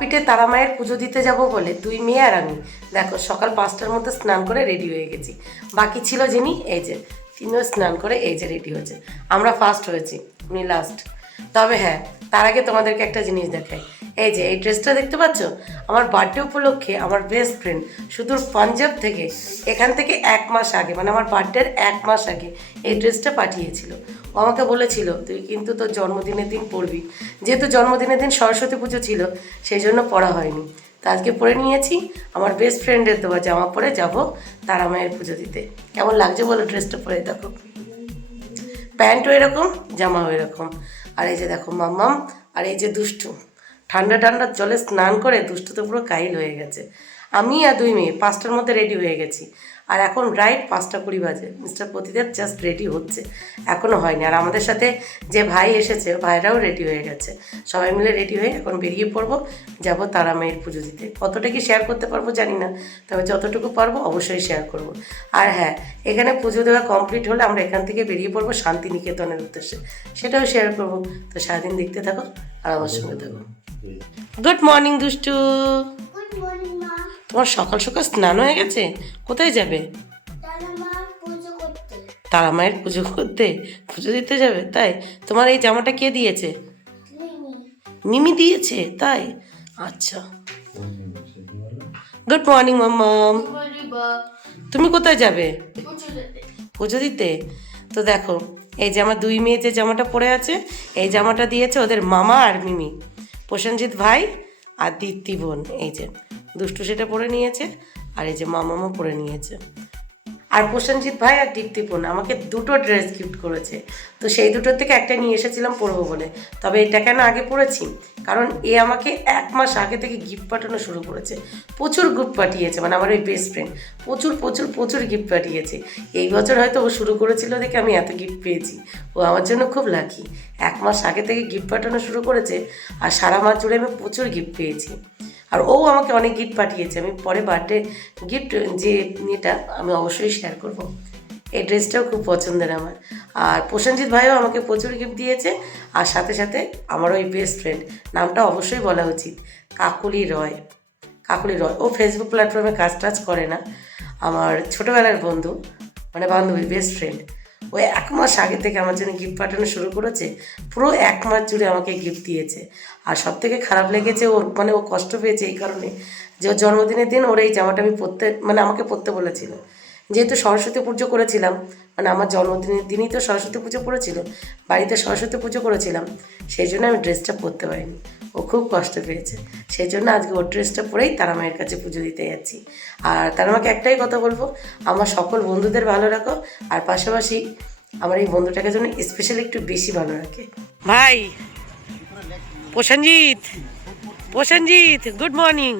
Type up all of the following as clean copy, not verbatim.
তাকপিঠে তারা মায়ের পুজো দিতে যাব বলে দুই মেয়ে আর আমি দেখো সকাল 5টার মধ্যে স্নান করে রেডি হয়ে গেছি। বাকি ছিল যিনি এই যে তিনিও স্নান করে এই যে রেডি হয়েছে। আমরা ফার্স্ট হয়েছি, উনি লাস্ট। তবে হ্যাঁ, তার আগে তোমাদেরকে একটা জিনিস দেখাই। এই যে এই ড্রেসটা দেখতে পাচ্ছ, আমার বার্থডে উপলক্ষে আমার বেস্ট ফ্রেন্ড সুদূর পাঞ্জাব থেকে এখান থেকে 1 মাস আগে, মানে আমার বার্থডের 1 মাস আগে এই ড্রেসটা পাঠিয়েছিল। ও আমাকে বলেছিল তুই কিন্তু তোর জন্মদিনের দিন পরবি, যেহেতু জন্মদিনের দিন সরস্বতী পুজো ছিল সেই জন্য পরা হয়নি। তো আজকে পরে নিয়েছি, আমার বেস্ট ফ্রেন্ডের দেওয়া জামা পরে যাব তারা মায়ের পুজো দিতে। কেমন লাগছে বলো ড্রেসটা পরে? দেখো প্যান্টও এরকম, জামাও এরকম। আর এই যে দেখো মাম্মাম, আর এই যে দুষ্টু ঠান্ডা ঠান্ডা জলে স্নান করে দুষ্টু তো পুরো কাইল হয়ে গেছে। আমি আর দুই মেয়ে 5টার মধ্যে রেডি হয়ে গেছি, আর এখন রাইট 5টা 20 বাজে। মিস্টার পতিদেব জাস্ট রেডি হচ্ছে, এখনও হয়নি। আর আমাদের সাথে যে ভাই এসেছে, ভাইরাও রেডি হয়ে গেছে। সবাই মিলে রেডি হয়ে এখন বেরিয়ে পড়বো, যাবো তারা মায়ের পুজো দিতে। কতটা কি শেয়ার করতে পারবো জানি না, তবে যতটুকু পারবো অবশ্যই শেয়ার করব। আর হ্যাঁ, এখানে পুজো দেওয়া কমপ্লিট হলে আমরা এখান থেকে বেরিয়ে পড়বো শান্তিনিকেতনের উদ্দেশ্যে, সেটাও শেয়ার করব। তো সারাদিন দেখতে থাকো আর আমার সঙ্গে থাকো। গুড মর্নিং দুষ্টু। তোমার সকাল সকাল স্নান হয়ে গেছে? কোথায় যাবে? তারা মায়ের পুজো করতে, পুজো দিতে যাবে? তাই তোমার এই জামাটা কে দিয়েছে? মিমি দিয়েছে? তাই, আচ্ছা। গুড মর্নিং মাম্মাম। তুমি কোথায় যাবে? পুজো দিতে। তো দেখো এই যে আমার দুই মেয়ে যে জামাটা পরে আছে, এই জামাটা দিয়েছে ওদের মামা আর মিমি, প্রসেনজিৎ ভাই আর দীপ্তি বোন। এই যে দুষ্টু সেটা পরে নিয়েছে, আর এই যে মামামা পরে নিয়েছে। আর প্রসেনজিৎ ভাই আর দীপ্তি বোন আমাকে দুটো ড্রেস গিফট করেছে। তো সেই দুটোর থেকে একটা নিয়ে এসেছিলাম পরবো বলে। তবে এটা কেন আগে পরেছি, কারণ এ আমাকে 1 মাস আগে থেকে গিফট পাঠানো শুরু করেছে। প্রচুর গিফট পাঠিয়েছে, মানে আমার ওই বেস্ট ফ্রেন্ড প্রচুর প্রচুর প্রচুর গিফট পাঠিয়েছে। এই বছর হয়তো ও শুরু করেছিল দেখে আমি এত গিফট পেয়েছি। ও আমার জন্য খুব লাকি। 1 মাস আগে থেকে গিফট পাঠানো শুরু করেছে, আর সারা মাস জুড়ে আমি প্রচুর গিফট পেয়েছি। আর ও আমাকে অনেক গিফট পাঠিয়েছে। আমি পরে বার্থডে গিফট যে এটা আমি অবশ্যই শেয়ার করব। এই ড্রেসটাও খুব পছন্দের আমার। আর প্রসেনজিৎ ভাইও আমাকে প্রচুর গিফট দিয়েছে। আর সাথে সাথে আমার ওই বেস্ট ফ্রেন্ড, নামটা অবশ্যই বলা উচিত, কাকুলি রয়। কাকুলি রয় ও ফেসবুক প্ল্যাটফর্মে কাজ টাজ করে না, আমার ছোটোবেলার বন্ধু, মানে বান্ধবী, বেস্ট ফ্রেন্ড। ও 1 মাস আগে থেকে আমার জন্য গিফট পাঠানো শুরু করেছে, পুরো 1 মাস জুড়ে আমাকে গিফট দিয়েছে। আর সব থেকে খারাপ লেগেছে ওর, মানে ও কষ্ট পেয়েছে এই কারণে যে ওর জন্মদিনের দিন ওর এই জামাটা আমি পরতে, মানে আমাকে পরতে বলেছিল। যেহেতু সরস্বতী পুজো করেছিলাম, মানে আমার জন্মদিনের দিনই তো সরস্বতী পুজো পড়েছিল, বাড়িতে সরস্বতী পুজো করেছিলাম, সেই জন্য আমি ড্রেসটা পরতে পারিনি। ও খুব কষ্ট পেয়েছে, সেই জন্য আজকে ওর ড্রেসটা পরেই তারা মায়ের কাছে পুজো দিতে যাচ্ছি। আর তারা আমাকে একটাই কথা বলবো, আমার সকল বন্ধুদের ভালো রাখো, আর পাশাপাশি আমার এই বন্ধুটাকে যেন স্পেশালি একটু বেশি ভালো রাখে। ভাই প্রসেনজিৎ, প্রসেনজিৎ গুড মর্নিং।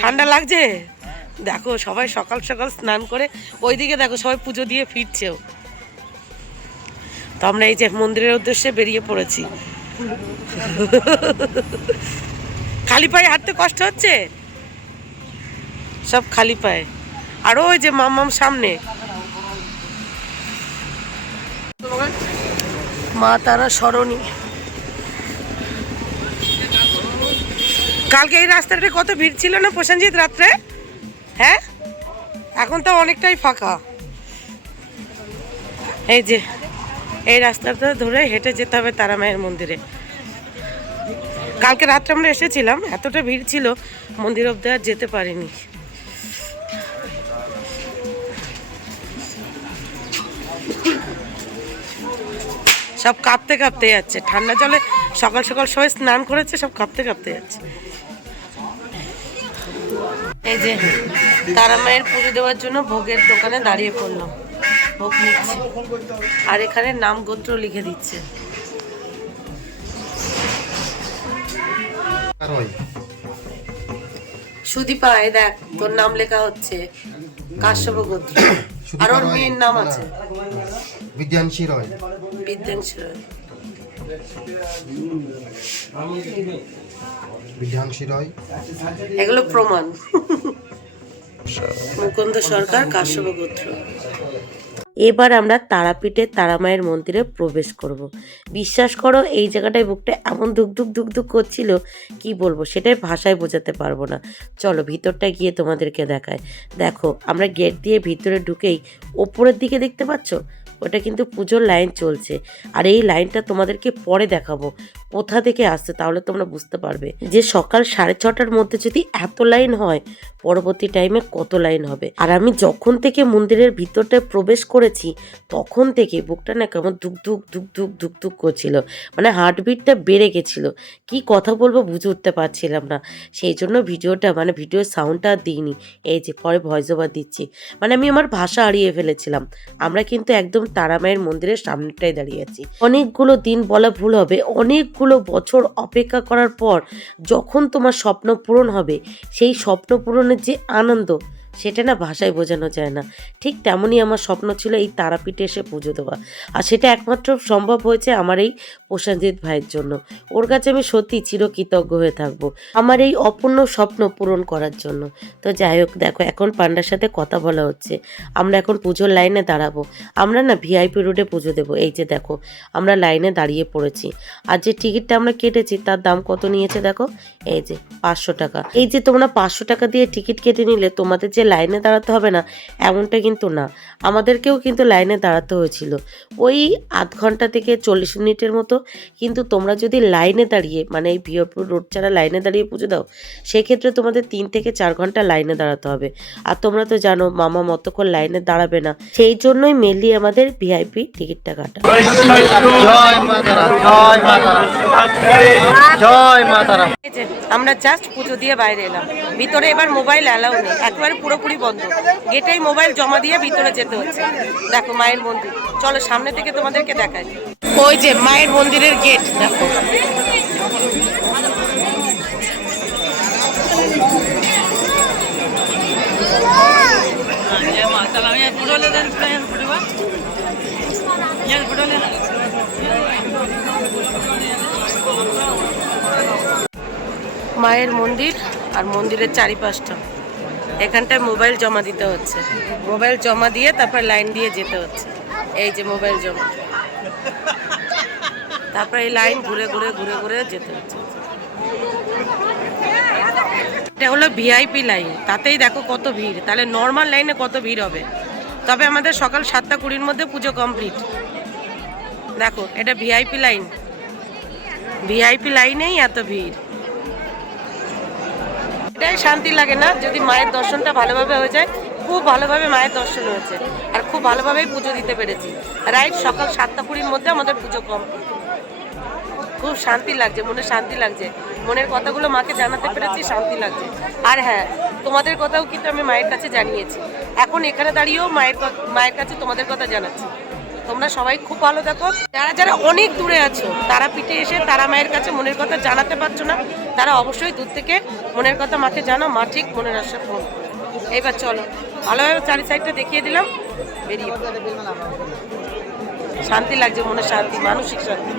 ঠান্ডা লাগছে? দেখো সবাই সকাল সকাল স্নান করে ওইদিকে দেখো সবাই পুজো দিয়ে ফিরছেও। তো আমরা এই যে মন্দিরের উদ্দেশ্যে বেরিয়ে পড়েছি। খালি পায়ে হাঁটতে কষ্ট হচ্ছে, সব খালি পায়ে। আর ওই যে মাম্মাম সামনে, মা তারা সরণী। কালকে এই রাস্তাটা কত ভিড় ছিল না প্রসেনজিৎ রাত্রে? হ্যাঁ, এখন তো অনেকটাই ফাঁকা। এই যে এই রাস্তাটা ধরে হেঁটে যেতে হবে তারা মায়ের মন্দিরে। কালকে রাত্রে আমরা এসেছিলাম, এতটা ভিড় ছিল মন্দির অবধি আর যেতে পারিনি। সব কাঁপতে কাঁপতে যাচ্ছে, ঠান্ডা জলে সকাল সকাল সবাই স্নান করেছে, সব কাঁপতে কাঁপতে যাচ্ছে। এই যে তারা মায়ের পুজো দেওয়ার জন্য ভোগের দোকানে দাঁড়িয়ে পড়লাম, ভোগ নিচ্ছে। আর এখানে নাম গোত্র লিখে দিচ্ছে। সুদীপা, এই দেখ তোর নাম লেখা হচ্ছে, কাশ্যপ গোত্র। আর ওর মেয়ের নাম আছে বিদ্যাংশী রয়। বিদ্যাংশী রয়। বিদ্যাংশী রয়, এগুলো প্রমাণ। মুকুন্দ সরকার, কাশ্যপ গোত্র। এবার আমরা তারাপীঠের তারামায়ের মন্দিরে প্রবেশ করব। বিশ্বাস করো এই জায়গাটায় বুকটা এমন ধুক করছিল, কি বলবো সেটাই ভাষায় বোঝাতে পারবো না। চলো ভিতরটা গিয়ে তোমাদেরকে দেখায়। দেখো আমরা গেট দিয়ে ভিতরে ঢুকেই ওপরের দিকে দেখতে পাচ্ছ, ওটা কিন্তু পুজোর লাইন চলছে। আর এই লাইনটা তোমাদেরকে পরে দেখাবো কোথা থেকে আসছে, তাহলে তোমরা বুঝতে পারবে যে সকাল 6:30টার মধ্যে যদি এত লাইন হয়, পরবর্তী টাইমে কত লাইন হবে। আর আমি যখন থেকে মন্দিরের ভিতরটায় প্রবেশ করেছি তখন থেকে বুকটা না কেমন ধুক করছিল, মানে হার্টবিটটা বেড়ে গেছিল। কি কথা বলবো বুঝে উঠতে পারছিলাম না, সেই জন্য ভিডিওর সাউন্ডটা দিইনি। এই যে পরে ভয়েস ওভার দিচ্ছি, মানে আমি আমার ভাষা হারিয়ে ফেলেছিলাম। আমরা কিন্তু একদম তারামায়ের মন্দিরের সামনেটাই দাঁড়িয়ে আছি। অনেকগুলো দিন বলা ভুল হবে, অনেকগুলো বছর অপেক্ষা করার পর যখন তোমার স্বপ্ন পূরণ হবে, সেই স্বপ্ন পূরণের যে আনন্দ সেটা না ভাষায় বোঝানো যায় না। ঠিক তেমনই আমার স্বপ্ন ছিল এই তারাপীঠে এসে পুজো দেওয়া, আর সেটা একমাত্র সম্ভব হয়েছে আমার এই প্রসেনজিৎ ভাইয়ের জন্য। ওর কাছে আমি সত্যি চিরকৃতজ্ঞ হয়ে থাকবো আমার এই অপূর্ণ স্বপ্ন পূরণ করার জন্য। তো যাই হোক, দেখো এখন পান্ডার সাথে কথা বলা হচ্ছে, আমরা এখন পুজোর লাইনে দাঁড়াবো। আমরা না ভিআইপি রোডে পুজো দেবো। এই যে দেখো আমরা লাইনে দাঁড়িয়ে পড়েছি, আর যে টিকিটটা আমরা কেটেছি তার দাম কত নিয়েছে দেখো, এই যে 500 টাকা। এই যে তোমরা 500 টাকা দিয়ে টিকিট কেটে নিলে তোমাদের যে লাইনে দাঁড়াতে হবে না এমনটা কিন্তু না, আমাদেরকেও কিন্তু লাইনে দাঁড়াতে হয়েছিল ওই আধ ঘন্টা থেকে 40 মিনিটের মতো। কিন্তু তোমরা যদি লাইনে দাঁড়িয়ে, মানে এই ভিআইপি রোড ছাড়া লাইনে দাঁড়িয়ে পুজো দাও, সেক্ষেত্রে তোমাদের 3 থেকে 4 ঘন্টা লাইনে দাঁড়াতে হবে। আর তোমরা তো জানো মামা মতক্ষণ লাইনে দাঁড়াবে না, সেই জন্যই মেনলি আমাদের ভিআইপি টিকিটটা কাটা। আমরা জাস্ট পুজো দিয়ে বাইরে এলাম, ভিতরে এবার মোবাইল অ্যালাউ নেই, একেবারে পুরোপুরি বন্ধ। গেটেই মোবাইল জমা দিয়ে ভিতরে যেতে হচ্ছে। দেখো মায়ের মন্দির, চলো সামনে থেকে তোমাদেরকে দেখাই। ওই যে মায়ের মন্দিরের গেট দেখো। মায়ের মন্দির আর মন্দিরের চারিপাশটা, এখানটায় মোবাইল জমা দিতে হচ্ছে। মোবাইল জমা দিয়ে তারপর লাইন দিয়ে যেতে হচ্ছে। এই যে মোবাইল জমা, তারপর এই লাইন ঘুরে যেতে হচ্ছে। এটা হলো ভিআইপি লাইন, তাতেই দেখো কত ভিড়, তাহলে নর্মাল লাইনে কত ভিড় হবে। তবে আমাদের সকাল 7:20-র মধ্যে পুজো কমপ্লিট। দেখো এটা ভিআইপি লাইন, ভিআইপি লাইনেই এত ভিড়। এটাই শান্তি লাগে না যদি মায়ের দর্শনটা ভালোভাবে হয়ে যায়। খুব ভালোভাবে মায়ের দর্শন হয়েছে আর খুব ভালোভাবেই পুজো দিতে পেরেছি। রাইট সকাল 7:20-র মধ্যে আমাদের পুজো কমপ্লিট। খুব শান্তি লাগছে, মনে শান্তি লাগছে, মনের কথাগুলো মাকে জানাতে পেরেছি, শান্তি লাগছে। আর হ্যাঁ, তোমাদের কথাও কিন্তু আমি মায়ের কাছে জানিয়েছি। এখন এখানে দাঁড়িয়েও মায়ের কাছে তোমাদের কথা জানাচ্ছি। তোমরা সবাই খুব ভালো দেখো। যারা অনেক দূরে আছো, তারাপীঠে এসে তারা মায়ের কাছে মনের কথা জানাতে পারছো না, তারা অবশ্যই দূর থেকে মনের কথা মাকে জানাও, মা ঠিক মনের আশা পূরণ করবে। এইবার চলো ভালোভাবে চারি সাইডটা দেখিয়ে দিলাম, বেরিয়ে শান্তি লাগছে, মনে শান্তি, মানসিক শান্তি।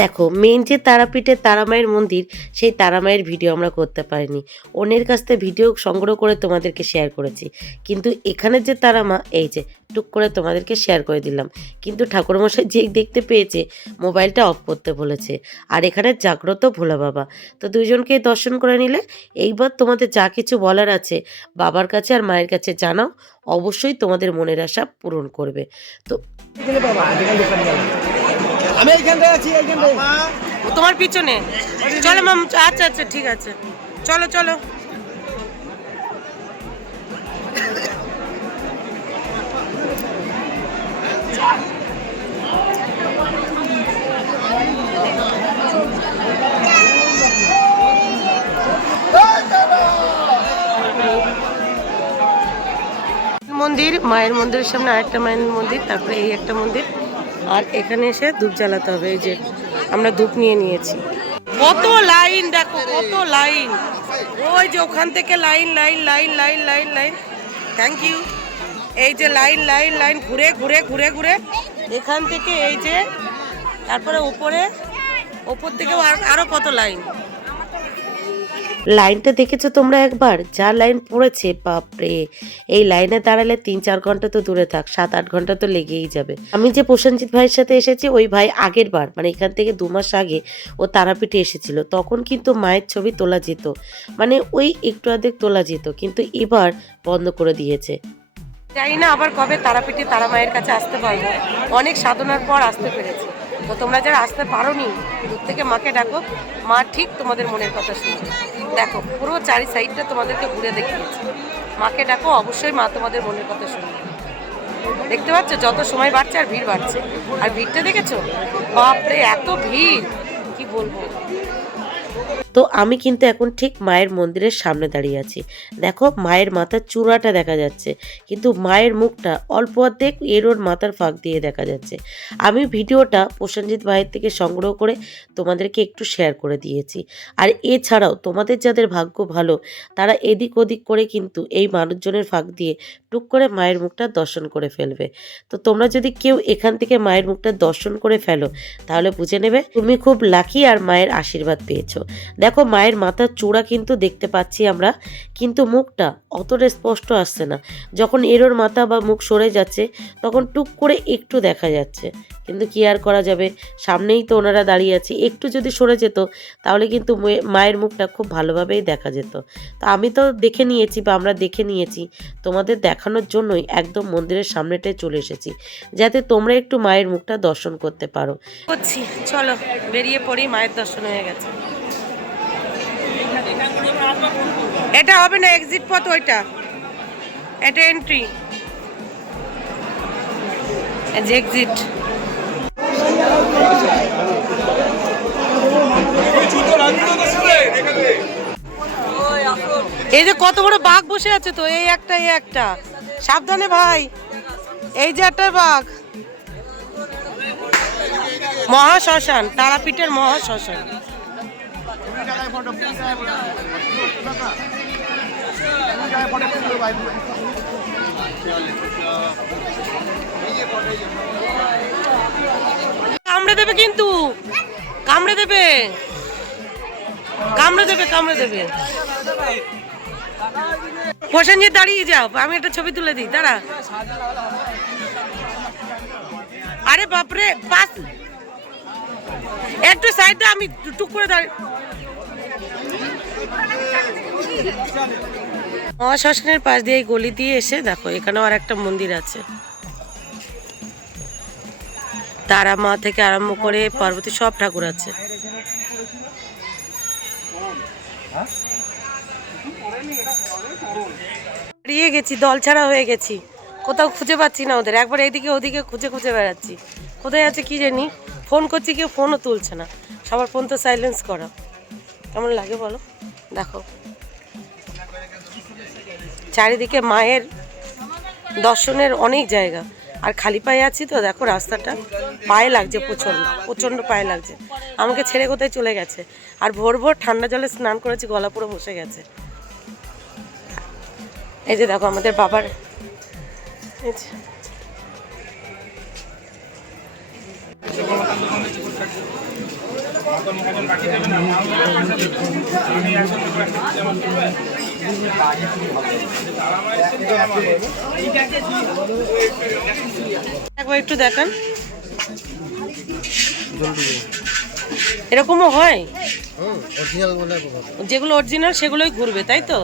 দেখো মেন যে তারাপীঠের তারামায়ের মন্দির, সেই তারামায়ের ভিডিও আমরা করতে পারিনি। অন্যের কাছ থেকে ভিডিও সংগ্রহ করে তোমাদেরকে শেয়ার করেছি, কিন্তু এখানের যে তারামা, এই যে টুক করে তোমাদেরকে শেয়ার করে দিলাম। কিন্তু ঠাকুরমশাই যে দেখতে পেয়েছে মোবাইলটা অফ করতে বলেছে। আর এখানে জাগ্রত ভোলা বাবা, তো দুইজনকে দর্শন করে নিলে এইবার তোমাদের যা কিছু বলার আছে বাবার কাছে আর মায়ের কাছে জানাও, অবশ্যই তোমাদের মনের আশা পূরণ করবে। তো আমি এইখানটায় আছি, এইখানটায় তোমার পিছনে চলো মাম। আচ্ছা ঠিক আছে, চলো মন্দির, মায়ের মন্দিরের সামনে আরেকটা মায়ের মন্দির, তারপরে এই একটা মন্দির। আর এখানে এসে ধূপ জ্বালাতে হবে। এই যে আমরা ধূপ নিয়েছি। কত লাইন দেখো, কত লাইন, ওই যে ওখান থেকে লাইন। Thank you. এই যে লাইন ঘুরে এখান থেকে, এই যে তারপরে ওপর থেকেও আরো কত লাইন। লাইনটা দেখেছো তোমরা একবার? যা লাইন পড়েছে বাপরে, এই লাইনে দাঁড়ালে 3-4 ঘন্টা তো দূরে থাক, 7-8 ঘন্টা তো লেগেই যাবে। আমি যে প্রসেনজিৎ ভাইয়ের সাথে এসেছি, ওই ভাই আগের বার মানে এখান থেকে 2 মাস আগে ও তারাপীঠে এসেছিল, তখন কিন্তু মায়ের ছবি তোলা যেত, মানে ওই একটু আধেক তোলা যেত, কিন্তু এবার বন্ধ করে দিয়েছে। জানি না আবার কবে তারাপীঠে তারা মায়ের কাছে আসতে পারবো, অনেক সাধনার পর আসতে পেরেছি। তো তোমরা যারা আসতে পারোনি, দূর থেকে মাকে ডাকো, মা ঠিক তোমাদের মনের কথা শুনবে। দেখো পুরো চারি সাইডটা তোমাদেরকে ঘুরে দেখিয়েছি, মাকে ডাকো, অবশ্যই মা তোমাদের মনের কথা শুনবে। দেখতে পাচ্ছ যত সময় বাড়ছে আর ভিড় বাড়ছে, আর ভিড়টা দেখেছো বাপরে, এত ভিড় কি বলবো। তো আমি কিন্তু এখন ঠিক মায়ের মন্দিরের সামনে দাঁড়িয়ে আছি। দেখো মায়ের মাথার চূড়াটা দেখা যাচ্ছে, কিন্তু মায়ের মুখটা অল্প অর্ধেক ওর মাথার ফাঁক দিয়ে দেখা যাচ্ছে। আমি ভিডিওটা প্রসেনজিৎ ভাইয়ের থেকে সংগ্রহ করে তোমাদেরকে একটু শেয়ার করে দিয়েছি। আর এছাড়াও তোমাদের যাদের ভাগ্য ভালো, তারা এদিক ওদিক করে কিন্তু এই মানুষজনের ফাঁক দিয়ে টুক করে মায়ের মুখটা দর্শন করে ফেলবে। তো তোমরা যদি কেউ এখান থেকে মায়ের মুখটা দর্শন করে ফেলো, তাহলে বুঝে নেবে তুমি খুব লাকি আর মায়ের আশীর্বাদ পেয়েছো। দেখো মায়ের মাথার চূড়া কিন্তু দেখতে পাচ্ছি আমরা, কিন্তু মুখটা অতটা স্পষ্ট আসছে না। যখন এরোর মাথা বা মুখ সরে যাচ্ছে, তখন টুক করে একটু দেখা যাচ্ছে, কিন্তু কি আর করা যাবে, সামনেই তো ওনারা দাঁড়িয়ে আছে। একটু যদি সরে যেত তাহলে কিন্তু মায়ের মুখটা খুব ভালোভাবেই দেখা যেত। তো আমি তো দেখে নিয়েছি, বা আমরা দেখে নিয়েছি, তোমাদের দেখানোর জন্যই একদম মন্দিরের সামনেটায় চলে এসেছি, যাতে তোমরা একটু মায়ের মুখটা দর্শন করতে পারো। চলো বেরিয়ে পড়ি, মায়ের দর্শন হয়ে গেছে। এটা হবে না এক্সিট পথ, ওইটা, এটা এন্ট্রি, এক্সিট। এই যে কত বড় বাঘ বসে আছে, তো এই একটা সাবধানে ভাই, এই যে একটা বাঘ। মহাশ্মশান, তারাপীঠের মহাশ্মশান। কামড়ে দেবে কিন্তু, কামড়ে দেবে, কামড়ে দেবে, কামড়ে দেবে। প্রসেনজিৎ দাঁড়িয়ে যাও, আমি একটা ছবি তুলে দিই, দাঁড়া। আরে বাপরে, পাস একটু সাইডে, আমি টুক করে দাঁড়িয়ে। মহাশ্মশানের পাশ দিয়ে এই গলি দিয়ে এসে দেখো এখানেও আর একটা মন্দির আছে। তারা মা থেকে আরম্ভ করে পার্বতী সব ঠাকুর আছে। হারিয়ে গেছি, দল ছাড়া হয়ে গেছি, কোথাও খুঁজে পাচ্ছি না ওদের। একবার এইদিকে ওদিকে খুঁজে খুঁজে বেড়াচ্ছি, কোথায় আছে কি জানি। ফোন করছি, কেউ ফোনও তুলছে না, সবার ফোন তো সাইলেন্স করা। কেমন লাগে বলো? দেখো চারিদিকে মায়ের দর্শনের অনেক জায়গা, আর খালি পায়ে আছি তো, দেখো রাস্তাটা পায়ে লাগছে, প্রচণ্ড প্রচণ্ড পায়ে লাগছে। আমাকে ছেড়ে কোথায় চলে গেছে, আর ভোর ভোর ঠান্ডা জলে স্নান করেছি, গলা পুরো বসে গেছে। এই যে দেখো আমাদের বাবার, একবার একটু দেখান। এরকমও হয়, যেগুলো অরিজিনাল সেগুলোই ঘুরবে, তাই তো?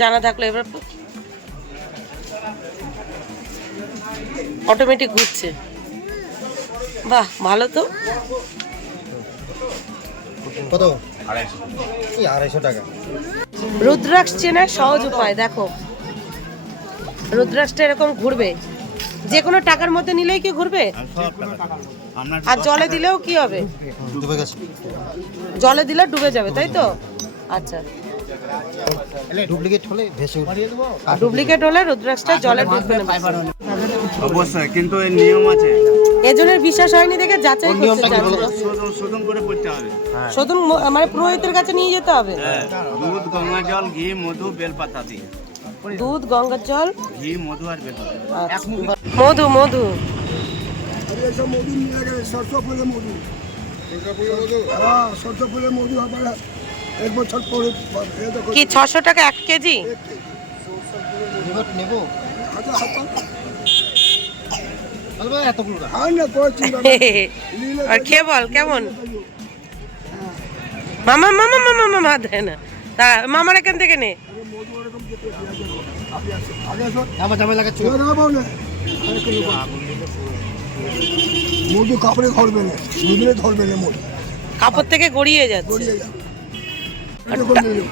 জানা থাকলো, এবার অটোমেটিক ঘুরছে। বাহ, ভালো তো। কত? 250 টাকা। রুদ্রাক্ষ চেনার সহজ উপায় দেখো, রুদ্রাক্ষটা এরকম ঘুরবে, যে কোনো টাকার মধ্যে নিলেই কি ঘুরবে? আর জলে দিলেও কি হবে? ডুবে গেছে। জলে দিলে ডুবে যাবে, তাই তো? আচ্ছা, ডুপ্লিকেট হলে ভেসে উঠবে। ডুপ্লিকেট হলে রুদ্রাক্ষটা জলে ডুববে না অবশ্যই, কিন্তু এর নিয়ম আছে। এজনের বিশ্বাস হয়নি দেখে যাচাই করতে চাচ্ছি। শোধন করে পড়তে হবে। শোধন মানে পুরোহিতের কাছে নিয়ে যেতে হবে। দুধ, গঙ্গা জল, ঘি, মধু, বেলপাতা দিয়ে। দুধ, গঙ্গার জল, ঘি, মধু আর বেলপাতা। মধু, মধু, এক বছর পরে কি 600 টাকা 1 কেজি? নেবো হাজার হাজার বলবো এতগুলো না। আর না করছি আর খেয়ে বল কেমন? মামা মামা মামা মামা দেয় না, দাঁড়া মামার এখান থেকে নে। আমার জামাই লাগাচ্ছি মধু কাপড়ে ধরবে না, দুদিনে ধরবে না মধু, কাপড় থেকে গড়িয়ে যাচ্ছে। গড়িয়ে যাবে। এটা করে নিলো।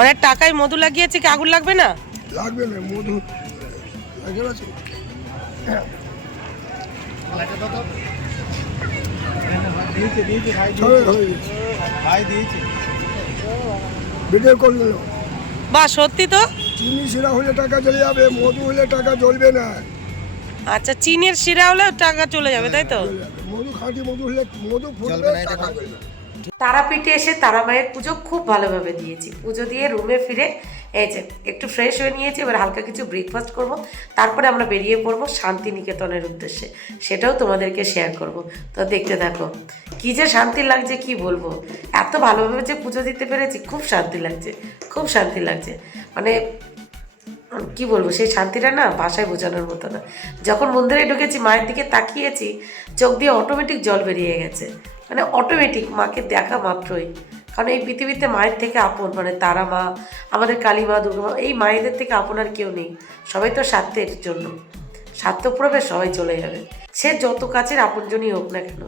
অনেক টাকায় মধু লাগিয়েছে, কি আগুন লাগবে না? লাগবে না মধু লাগে আছে। ভিডিও করে নিল। বাহ, সত্যি তো। চিনি শিরা হলে টাকা চলে যাবে, মধু হলে টাকা জ্বলবে না। আচ্ছা, চিনির শিরা হলে টাকা চলে যাবে, তাই তো? মধু খাঁটি মধু হলে মধু ফুটবে, জ্বলবে না, এটা টাকা খাবে। জ্বলবে। তারাপীঠে এসে তারা মায়ের পুজো খুব ভালোভাবে দিয়েছি। পুজো দিয়ে রুমে ফিরে এই যে একটু ফ্রেশ হয়ে নিয়েছি, এবার হালকা কিছু ব্রেকফাস্ট করব, তারপরে আমরা বেরিয়ে পড়বো শান্তিনিকেতনের উদ্দেশ্যে, সেটাও তোমাদেরকে শেয়ার করব। তো দেখতে থাকো, কী যে শান্তি লাগছে কি বলবো, এত ভালোভাবে যে পুজো দিতে পেরেছি, খুব শান্তি লাগছে, খুব শান্তি লাগছে। মানে কি বলবো, সেই শান্তিটা না ভাষায় বোঝানোর মতো না। যখন মন্দিরে ঢুকেছি, মায়ের দিকে তাকিয়েছি, চোখ দিয়ে অটোমেটিক জল বেরিয়ে গেছে, মানে অটোমেটিক মাকে দেখা মাত্রই। কারণ এই পৃথিবীতে মায়ের থেকে আপন, মানে তারা মা, আমাদের কালী মা, দুর্গা মা, এই মায়েদের থেকে আপন আর কেউ নেই। সবাই তো স্বার্থের জন্য, স্বার্থপ্রবে সবাই চলে যাবে। সে যত কাছের আপনজনই হোক না কেন,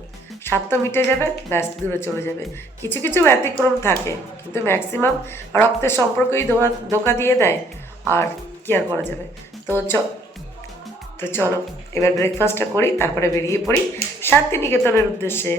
স্বার্থ মিটে যাবে, ব্যস্ত দূরে চলে যাবে। কিছু কিছু ব্যতিক্রম থাকে, কিন্তু ম্যাক্সিমাম রক্তের সম্পর্কই ধোকা দিয়ে দেয়। আর কি আর করা যাবে। তো চলো এবার ব্রেকফাস্টটা করি, তারপরে বেরিয়ে পড়ি শান্তিনিকেতনের উদ্দেশ্যে।